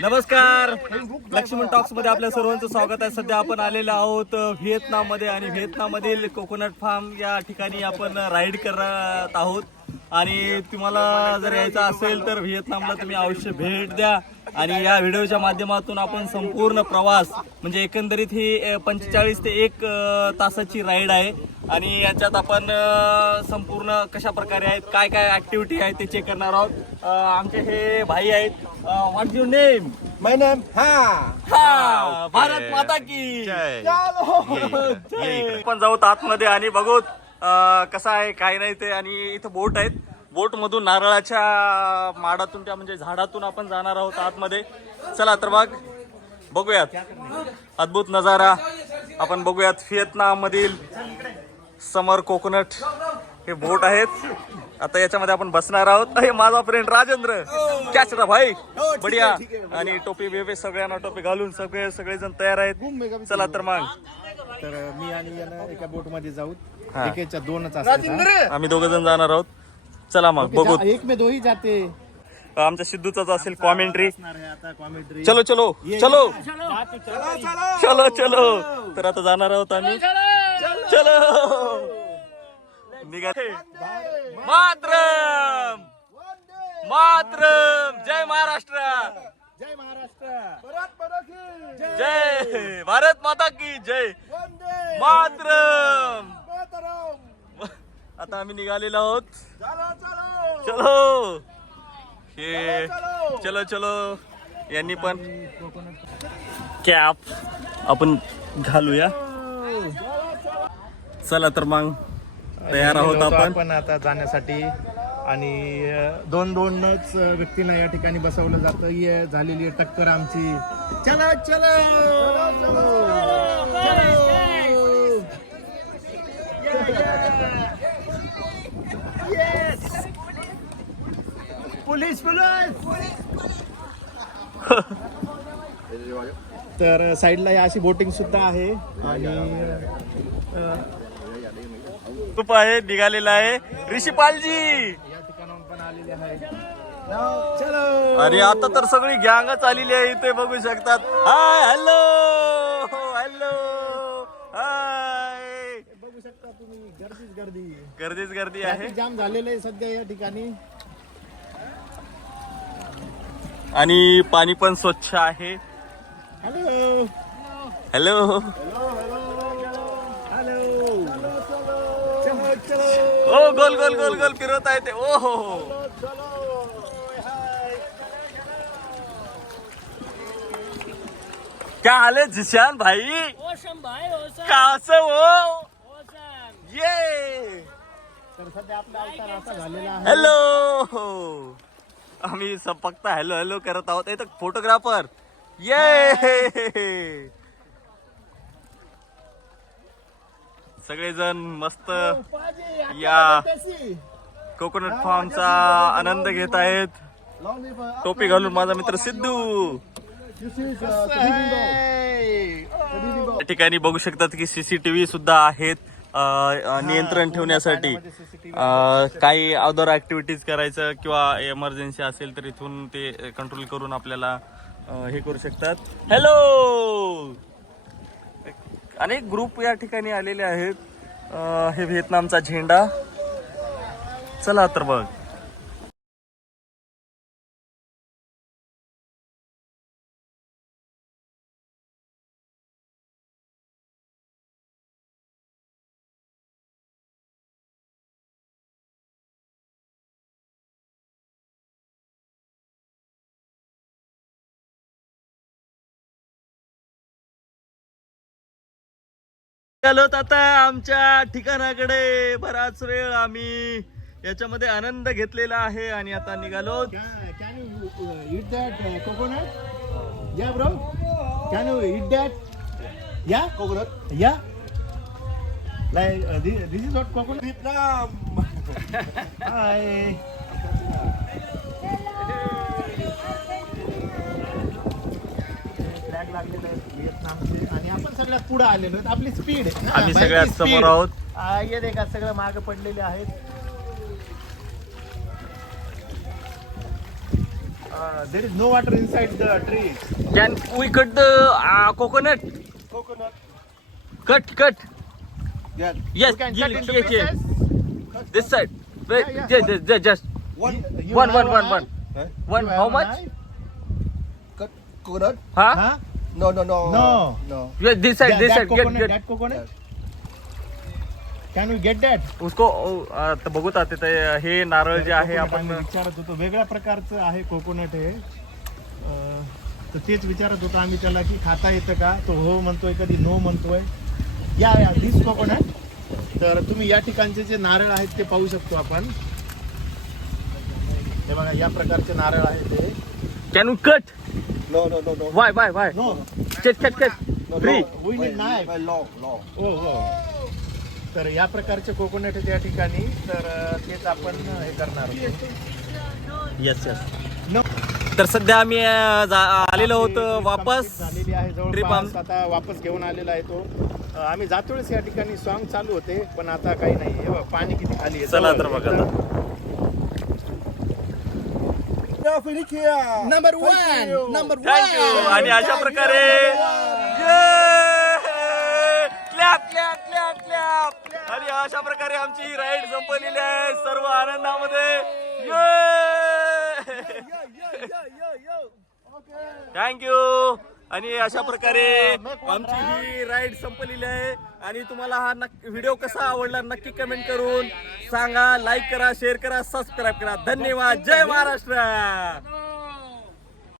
नमस्कार, लक्ष्मण टॉक्स मध्ये आपल्या सर्वांचं स्वागत आहे. सध्या आपण आलेलो आहोत व्हिएतनाम मध्ये आणि व्हिएतनाम मधील कोकोनट फार्म या ठिकाणी आपण राईड करत आहोत. आणि तुम्हाला जर यायचं असेल तर व्हिएतनामला तुम्ही अवश्य भेट द्या. आणि या व्हिडिओच्या माध्यमातून आपण संपूर्ण प्रवास म्हणजे एकंदरीत ही 45 ते 1 तासाची राईड आहे. आणि याच्यात आपण संपूर्ण कशा प्रकारे आहेत, काय काय ऍक्टिव्हिटी आहेत ते चेक करणार आहोत. आमचे हे भाई आहेत. What your name? My name Bharat माता की जय. आपण जाऊत आतमध्ये आणि बघू कसं आहे काय नाही ते. आणि इथं बोट आहेत. बोट मधून नारळाच्या माडातून त्या म्हणजे झाडातून आपण जाणार आहोत आतमध्ये. चला तर मग बघूयात अद्भुत नजारा. आपण बघूयात व्हिएतनाम मधील समर कोकोनट हे बोट आहेत. आता याच्यामध्ये आपण बसणार आहोत. हे माझा फ्रेंड राजेंद्र कॅच रा भाई बढिया. आणि टोपी बेबे सगळ्यांना टोपी घालून सगळेजण तयार आहेत. चला तर मग तर मी आणि याला एका बोट मध्ये जाऊ. हा. एकेच्या 2च असतात. आम्ही दोघ जण जाणार आहोत. चला मग बघू. एक में 2 ही जाते. आमच्या सिद्धूचाच असेल कॉमेंट्री. आता कॉमेंट्री. चलो चलो चलो चलो चलो. तर आता जाणार आहोत आम्ही. चलो निघाले. मातरम मातरम. जय महाराष्ट्र. जय महाराष्ट्र. जय भारत माता की जय. मातरम. आता आम्ही निघालेलो आहोत. चलो हे चलो चलो. यांनी पण कॅप आपण घालूया. चला तर मग तयार आहोत आपण आता जाण्यासाठी. आणि 2-2च व्यक्तींना या ठिकाणी बसवलं जातं. ही झालेली आहे टक्कर आमची. चलो चलो पोलीस पोलीस. तर साईडला अशी बोटिंग सुद्धा आहे. आणि खूप आहे निघालेला आहे ऋषिपालजी. या ठिकाणाहून पण आलेले आहे. चलो. अरे आता तर सगळी गँगच आलेली आहे इथे बघू शकतात. Hi hello hello hi. बघू शकता तुम्ही गर्दीच गर्दी. गर्दीच गर्दी आहे. ट्रॅफिक जाम झालेलं आहे सध्या या ठिकाणी. आणि पाणी पण स्वच्छ आहे. Hello hello hello. चलो चलो ओ गोल गोल गोल गोल फिरत आहे ते. ओ हो हो. क्या हाल है जिशान भाई? कसं हो ये. तर सध्या आपला अवतार असा झालेला आहे. हॅलो. आम्ही फक्त हॅलो हॅलो करत आहोत. इथं फोटोग्राफर ये. सगळेजण मस्त या कोकोनट फार्मचा आनंद घेत आहेत. टोपी घालून माझा मित्र सिद्धू. या ठिकाणी बघू शकतात की CCTV सुद्धा आहेत नियंत्रण ठेवण्यासाठी. काही आउटडोर ऍक्टिव्हिटीज करायचं किंवा इमर्जन्सी असेल तर इथून ते कंट्रोल करून आपल्याला हे करू शकतात. हॅलो. अनेक ग्रुप या ठिकाणी आलेले आहेत. हे व्हिएतनामचा झेंडा. चला तर बघ. आलोत आता आमच्या ठिकाणाकडे. बराच वेळ आम्ही याच्यामध्ये आनंद घेतलेला आहे आणि आता निघालो. Can you eat that coconut? Yeah, bro. Can you eat that? Yeah, coconut. Yeah. Like this is not coconut. Vietnam. Hi. Flag लागलेला आहे व्हिएतनामचे. आणि आपण सगळ्यात पुढे आलेलो आहेत. आपली स्पीड. आम्ही सगळ्यात समोर आहोत. हे देखा सगळं मागे पडलेले आहेत. there is no water inside the trees. Can we cut the coconut? Coconut. Cut. Yeah. Yes, You can yeah, cut into yeah, yeah. pieces. This side. Wait, Yeah. just One. You one. have a knife? One. You How have a much? knife? Cut coconut? Huh? Huh? No. No. Yeah, this side. That coconut. Get. That coconut. Can we get that? उसको आता बघूत आता ते हे नारळ जे आहे coconut आपण आम्ही विचारत होतो वेगळ्या प्रकारचं आहे कोकोनट हे तर तेच विचारत होतो आम्ही त्याला की खाता येतं का तो हो म्हणतोय कधी नो म्हणतोय या दिस कोकोनट तर तुम्ही या ठिकाणचे जे नारळ आहेत ते पाहू शकतो आपण हे बघा या प्रकारचे नारळ आहेत ते can you cut No. Why no cut No, free we need knife. Very long. हो तर या प्रकारचे कोकोनट आहेत या ठिकाणी तर तेच आपण हे करणार आहोत येस No. तर सध्या आम्ही आलेलो होतो वापस झालेली आहे ट्रिप जवळपास आता वापस घेऊन आलेला आहे तो आम्ही जातोच या ठिकाणी सॉन्ग चालू होते पण आता काही नाही हे बघ, पाणी किती खाली आहे चला जवळ. तर बघा आता. Yeah, finish here. Number one. Number thank you आणि अशा प्रकारे क्लॅप आणि अशा प्रकारे आमची राईड संपलेली आहे सर्व आनंदामध्ये थँक्यू आणि अशा प्रकारे आमची ही राईड संपलेली आहे आणि तुम्हाला हा व्हिडिओ कसा आवडला नक्की कमेंट करून सांगा लाईक करा शेअर करा सबस्क्राईब करा धन्यवाद जय महाराष्ट्र